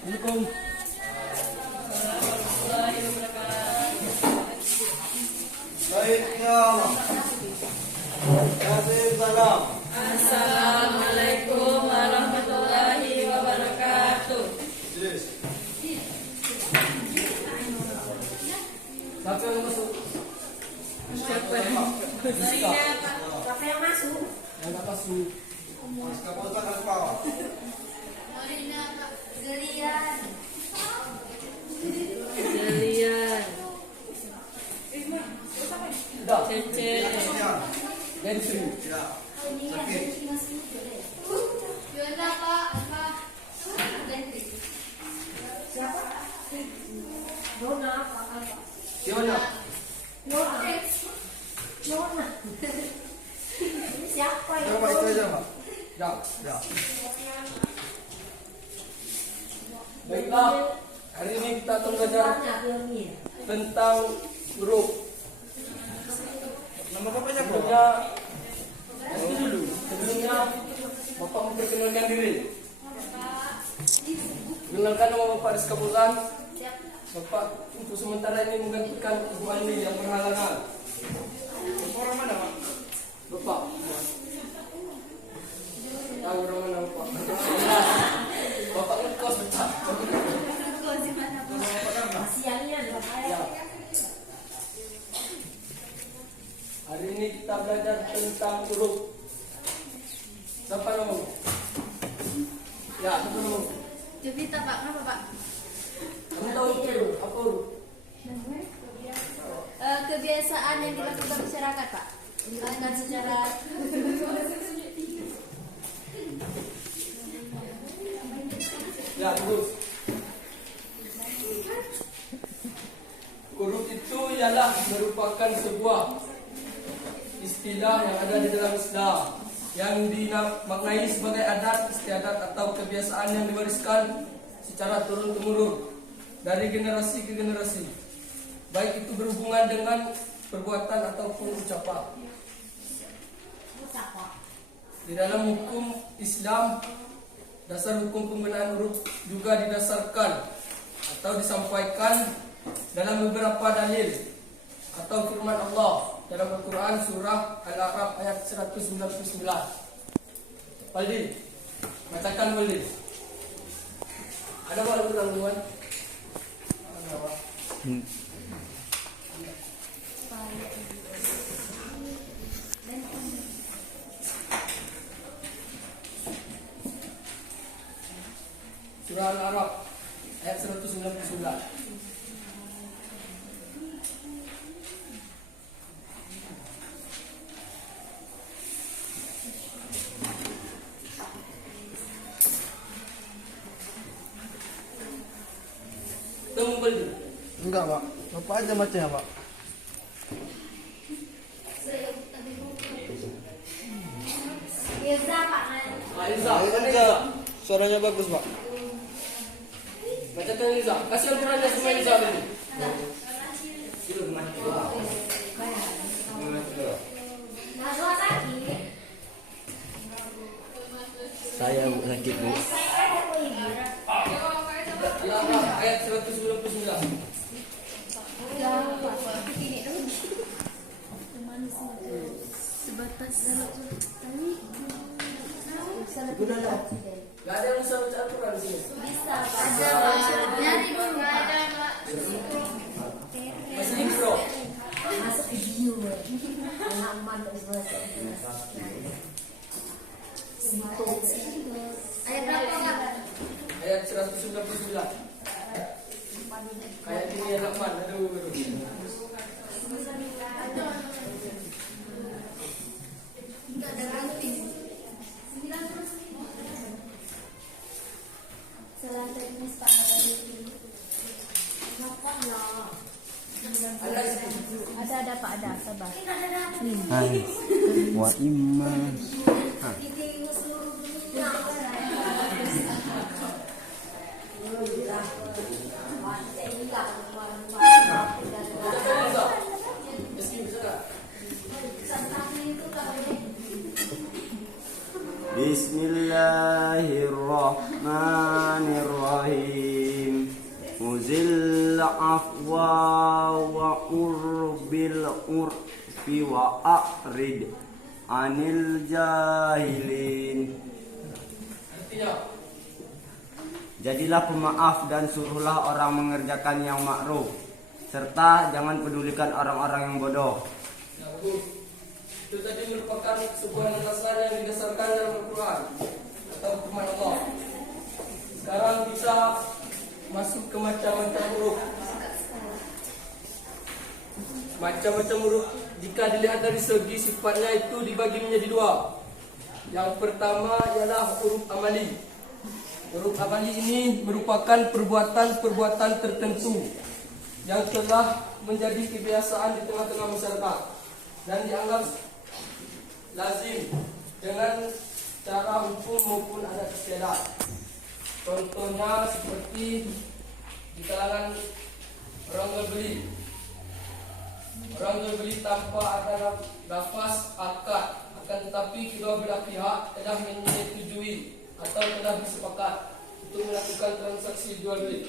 Assalamualaikum. Baik ya. Kasih salam. Assalamualaikum warahmatullahi wabarakatuh. Yes. Siapa yang masuk? Siapa yang masuk? Yang tak masuk. Mas Kapolta kan kau. Gelian. Dah. Cece. Ya. Dari sini. Ya. Sakit. Siapa? Siapa Coba itu aja, Pak. Ya. Ya. Baiklah. Hari ini kita akan belajar tentang huruf. Nama bapaknya bro. Sebelumnya, sebelumnya Bapak memperkenalkan diri. Perkenalkan nama Bapak Rizka Pulsan. Bapak untuk sementara ini menggantikan Ibu Ani yang berhalangan. Orang mana, Pak? Bapak. Tahu orang mana Bapak? Bapak ngekos Bapak. Ya. Hari ini kita belajar tentang huruf. Siapa nama? Ya, siapa nama? Jovita Pak, kenapa Pak? Kamu tahu itu apa huruf? Kebiasaan yang dilakukan masyarakat Pak. Dilakukan secara Ya, huruf. Huruf itu ialah merupakan sebuah istilah yang ada di dalam Islam yang dimaknai sebagai adat, istiadat atau kebiasaan yang diwariskan secara turun-temurun dari generasi ke generasi, baik itu berhubungan dengan perbuatan ataupun ucapan. Di dalam hukum Islam, dasar hukum penggunaan huruf juga didasarkan atau disampaikan dalam beberapa dalil atau firman Allah dalam Al-Quran surah Al-A'raf ayat 199. Waldi, bacakan Waldi. Ada apa tanggungan? Ada apa? Surah Al-A'raf ayat 199. Tunggu Waldi. Enggak, Pak. Bapak aja bacanya, Pak. Irza Pak. Liza, Aja. Suaranya bagus, Pak. bacakan Liza. Kasih Al-Qurannya semua Liza ini. Nazwa sakit. Saya sakit bu. Al-A'raf ayat 199. Sebatas Gak ada yang bisa baca Al-Quran di sini. bisa nyari dulu Pak. Masih mikro. Masuk video halaman ayat berapa Pak? Ayat 199. Kayak gini Rahman. Aduh. Enggak ada ranting. Selain teknis Pak tadi. Ada Pak, ada, sabar. Hai. Wa imma. Bismillahirrahmanirrahim. Khuzil afwa wa urbil urfi wa a'rid anil jahilin. Artinya, Jadilah pemaaf dan suruhlah orang mengerjakan yang ma'ruf, serta jangan pedulikan orang-orang yang bodoh. ya bagus. Itu tadi merupakan sebuah landasan yang didasarkan dalam Al-Quran atau firman Allah. Sekarang bisa masuk ke macam-macam huruf. Macam-macam huruf jika dilihat dari segi sifatnya itu dibagi menjadi dua. Yang pertama ialah huruf amali. Huruf amali ini merupakan perbuatan-perbuatan tertentu yang telah menjadi kebiasaan di tengah-tengah masyarakat dan dianggap lazim dengan cara hukum maupun adat istiadat. Contohnya seperti di kalangan orang jual beli. Orang jual beli tanpa ada lafaz akad, akan tetapi kedua belah pihak telah menyetujui atau telah bersepakat untuk melakukan transaksi jual beli.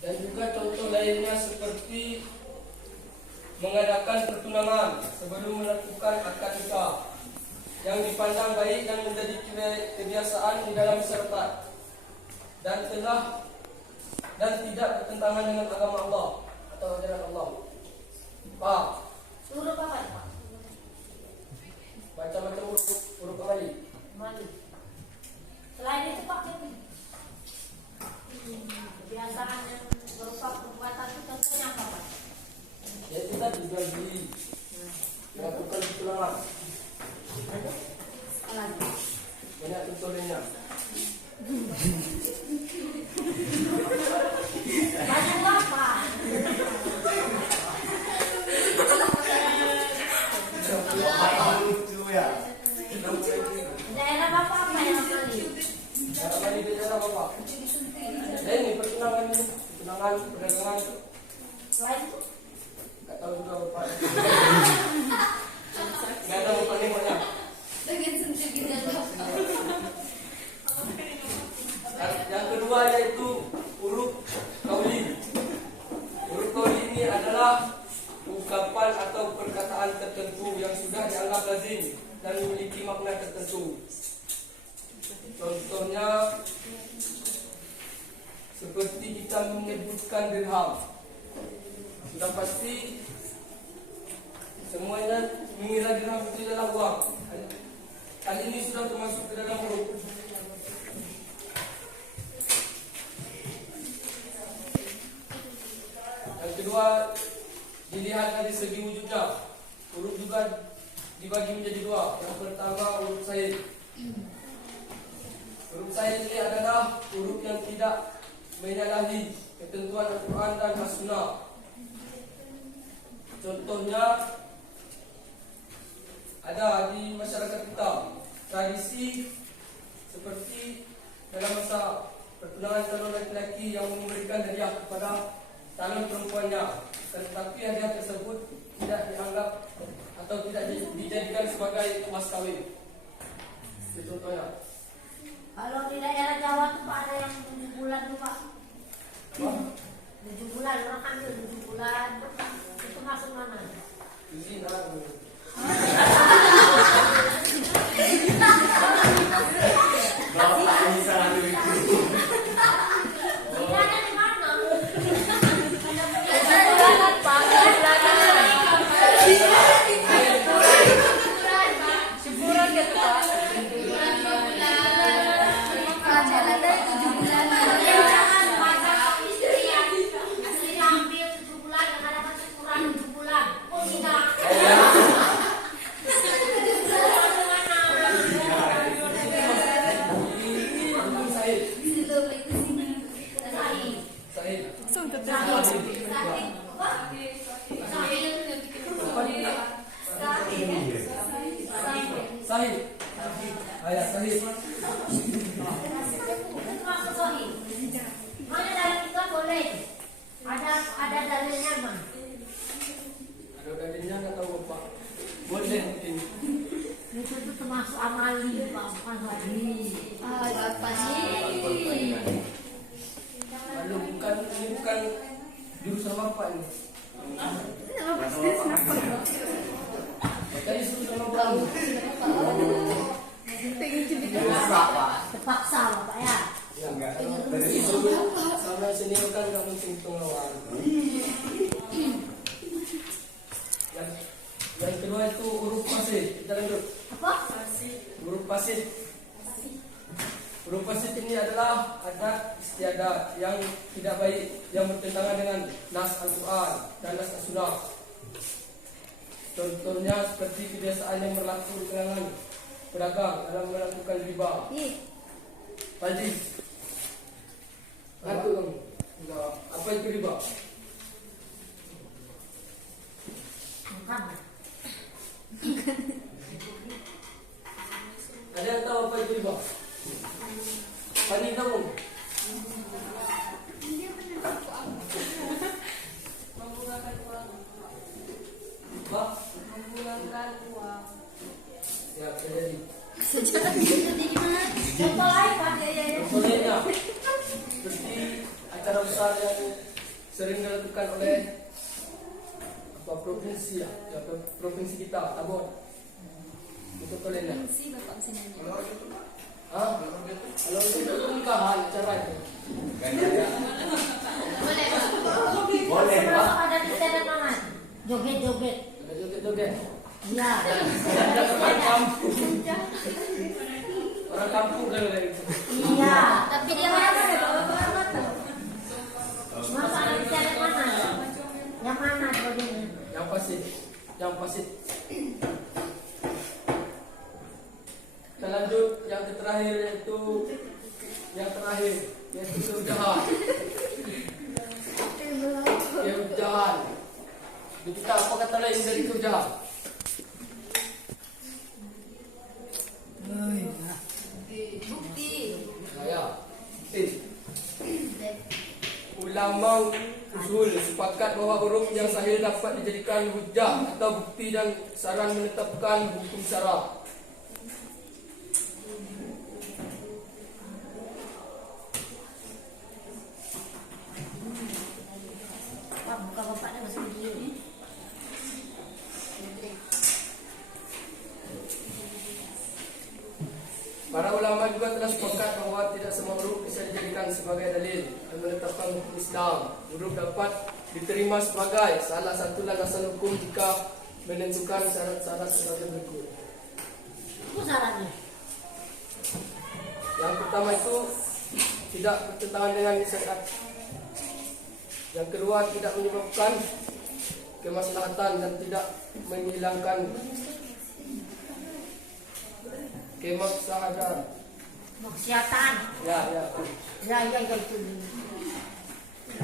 Dan juga contoh lainnya seperti mengadakan pertunangan sebelum melakukan akad nikah yang dipandang baik dan menjadi kebiasaan di dalam masyarakat dan tidak bertentangan dengan agama Allah atau ajaran Allah. Pak, Huruf apa Pak? macam-macam huruf amali. Mali. Selain itu Pak, kebiasaan yang berupa perbuatan itu contohnya apa Pak? Ya kita jual beli, melakukan pertunangan. Lagi. Banyak contoh lainnya. Banyak apa? Daerah Bapak apa yang amali? Cara amali di daerah Bapak. Ini pertunangan ini, pertunangan, perdagangan. Selain itu? Gak tahu juga Bapak. Gak tahu Bapak nengoknya. Yang kedua yaitu huruf qauli. Huruf qauli ini adalah ungkapan atau perkataan tertentu yang sudah dianggap lazim dan memiliki makna tertentu. Contohnya seperti kita menyebutkan dirham. Sudah pasti semuanya mengira dirham itu adalah uang. Hal ini sudah termasuk ke dalam huruf. Yang kedua, dilihat dari segi wujudnya. Huruf juga dibagi menjadi dua. Yang pertama huruf said. Huruf said ini adalah huruf yang tidak menyalahi ketentuan Al-Quran dan As-Sunnah. Contohnya ada di masyarakat kita tradisi seperti dalam masa pertunangan calon laki-laki yang memberikan hadiah kepada calon perempuannya, tetapi hadiah tersebut tidak dianggap atau tidak dijadikan sebagai mas kawin. Itu contohnya. Kalau di daerah Jawa tuh Pak ada yang 7 bulan tuh Pak. Apa? 7 bulan, orang hamil 7 bulan. Itu masuk mana? Zina. Zina ada di mana? Sahih. Ayat sahih. Itu maksud sahih. Mana dalam kita boleh? Ada dalilnya Bang. Ada dalilnya nggak tahu Bapak. Boleh mungkin. Itu termasuk amali, Pak, bukan hadis. Apa sih? Lalu ini bukan jurusan Bapak ini. Tadi jurusan Bapak. Terpaksa, Bapak ya. Ya enggak. Sama senior kan nggak mungkin pengeluaran. Yang kedua itu huruf fasid. Kita lanjut. Apa? Huruf fasid. Huruf fasid ini adalah adat istiadat yang tidak baik, yang bertentangan dengan nas Al-Quran dan nas As-Sunnah. Contohnya seperti kebiasaan yang berlaku di kalangan pedagang dalam melakukan riba. Tadi ngaku kamu. Enggak. Apa itu riba? Ada yang tahu apa itu riba? Pani tahu? Riba? Menggulangkan uang. Ya, terjadi. Contoh lain, Pak. Contohnya, seperti acara besar yang sering dilakukan oleh provinsi ya, provinsi kita, Tabon. Untuk kalian. Si Bapak bisa nyanyi. Hah? Kalau itu pernikahan acara itu. Boleh. Termasuk ada di sana mana? Joget-joget. Ada joget-joget. Iya. Ada orang kampung. Orang kampung kalau kayak gitu. Iya. Tapi dia mana? Masa ada di sana mana? Yang mana jogetnya? Yang pasti, yang pasti. Kita lanjut yang terakhir yaitu kehujahan. Kehujahan. Jadi kita apa kata lain dari kehujahan? Bukti. Ya. Ulama usul sepakat bahawa huruf yang sahih dapat dijadikan hujah atau bukti dan saran menetapkan hukum syara. Pak, buka bapaknya masih begini. Para ulama juga telah sepakat bahawa tidak semua huruf bisa dijadikan sebagai dalil dan menetapkan hukum Islam. Huruf dapat diterima sebagai salah satu landasan hukum jika menentukan syarat-syarat sebagai berikut. Apa syaratnya? Yang pertama itu tidak bertentangan dengan syariat. Yang kedua tidak menyebabkan kemaslahatan dan tidak menghilangkan kemaslahatan. Maksiatan. Ya. Ya itu.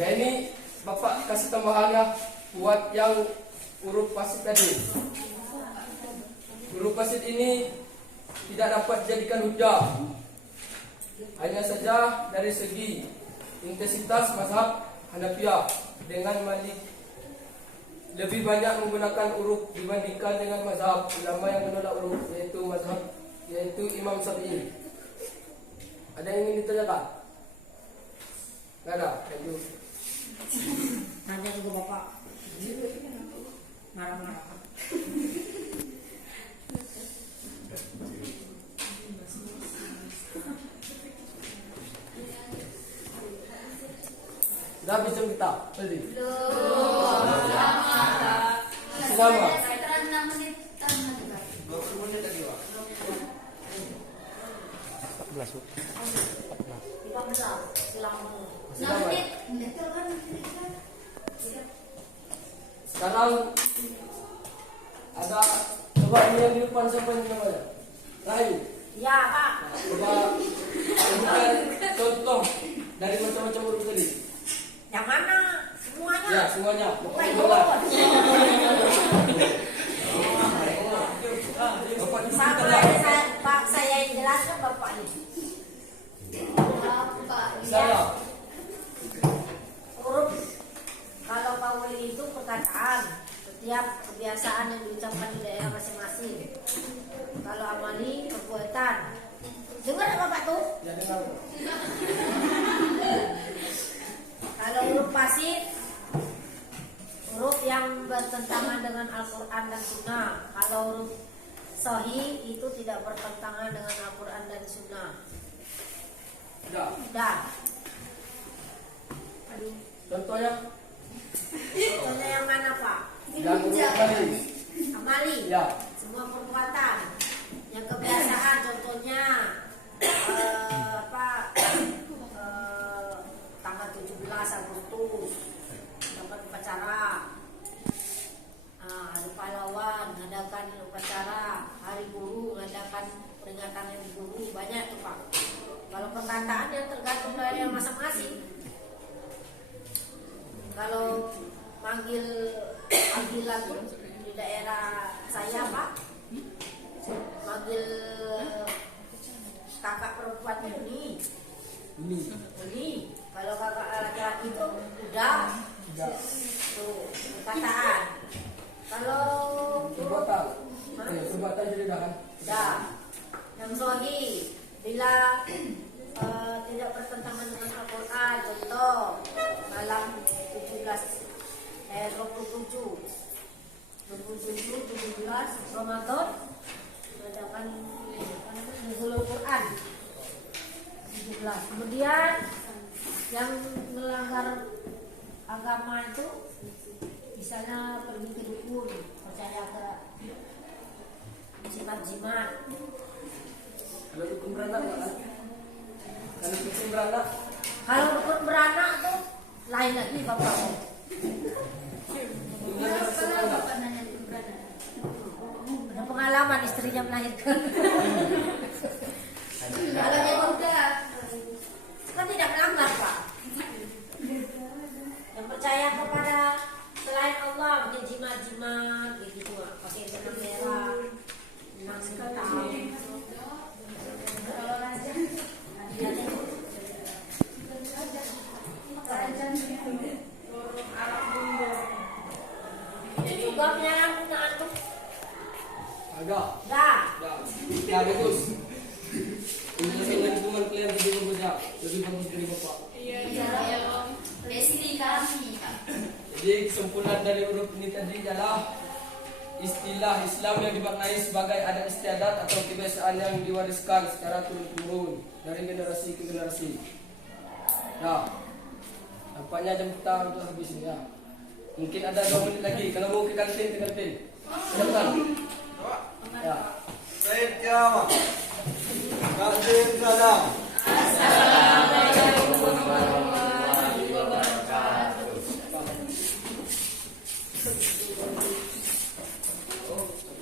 Ya ini Bapak kasih tambahan ya buat yang huruf fasid tadi. Huruf fasid ini tidak dapat dijadikan hujah. Hanya saja dari segi intensitas mazhab Hanafiyah dengan Malik lebih banyak menggunakan huruf dibandingkan dengan mazhab ulama yang menolak huruf yaitu Imam Syafi'i. Ada yang ingin ditanyakan? Tidak ada. Lanjut. Tanya juga bapak. Marah-marah. Sudah habis jam kita? Tadi. Selama. Selama. 6 menit. 20 menit tadi, Pak. 14, Bu. Kita besar. Silakan. 6 menit. Sekarang ada coba ini yang di depan siapa yang namanya? Rayu. Ya pak. Coba berikan contoh dari macam-macam huruf tadi. Yang mana? Semuanya. Ya semuanya. Bukan Bapak huruf. Bapak di sini Sama telah. Pak saya yang jelaskan bapak ini. Bapak. Saya. Huruf kalau kaul itu perkataan setiap kebiasaan yang diucapkan di daerah masing-masing. Kalau amali perbuatan. Dengar apa Pak tuh? Ya dengar. Kalau huruf pasif, huruf yang bertentangan dengan Al-Quran dan Sunnah. Kalau huruf sahih itu tidak bertentangan dengan Al-Quran dan Sunnah. Tidak. Dah. Contohnya Contohnya yang mana Pak? yang huruf kali. Amali. Ya. Semua perbuatan. Yang kebiasaan contohnya tanggal 17 Agustus dapat upacara. Hari pahlawan mengadakan upacara, hari guru mengadakan peringatan hari guru, banyak tuh Pak. Kalau perkataan yang tergantung dari yang masing-masing. Kalau manggil panggilan tuh di daerah saya Pak, manggil kakak perempuan ini. Kalau kakak laki-laki itu udah tuh perkataan. Kalau Perbuatan. Perbuatan jadi dah. dah yang sahih bila tidak bertentangan dengan Al-Quran, contoh malam 17 Ramadan mengadakan Nuzulul Quran 17. Kemudian yang melanggar agama itu misalnya pergi ke dukun, percaya ke jimat-jimat. Kalau dukun beranak kan? Kalau dukun beranak Kalau dukun beranak tuh lain lagi Bapak. Pernah Bapak nanya itu berada? Ada pengalaman istrinya melahirkan. Kalau yang udah. Kan tidak melanggar Pak. Yang percaya kepada selain Allah pakai jimat-jimat gitu pakai benang merah, benang hitam. Jadi juga penyalahgunaan tuh. ada. Dah. Ya bagus. Untuk dengan teman kalian lebih berbeda, lebih bagus dari bapak. Iya. Besti kami Kak. Jadi kesimpulan dari huruf ini tadi adalah istilah Islam yang dimaknai sebagai adat istiadat atau kebiasaan yang diwariskan secara turun-temurun dari generasi ke generasi. Nah, nampaknya jam kita untuk habis ini ya. Mungkin ada 2 menit lagi. Kalau mau ke kantin, ke kantin. Silakan. Ya. Said Jawa. Kantin salam.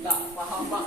Tak paham pak.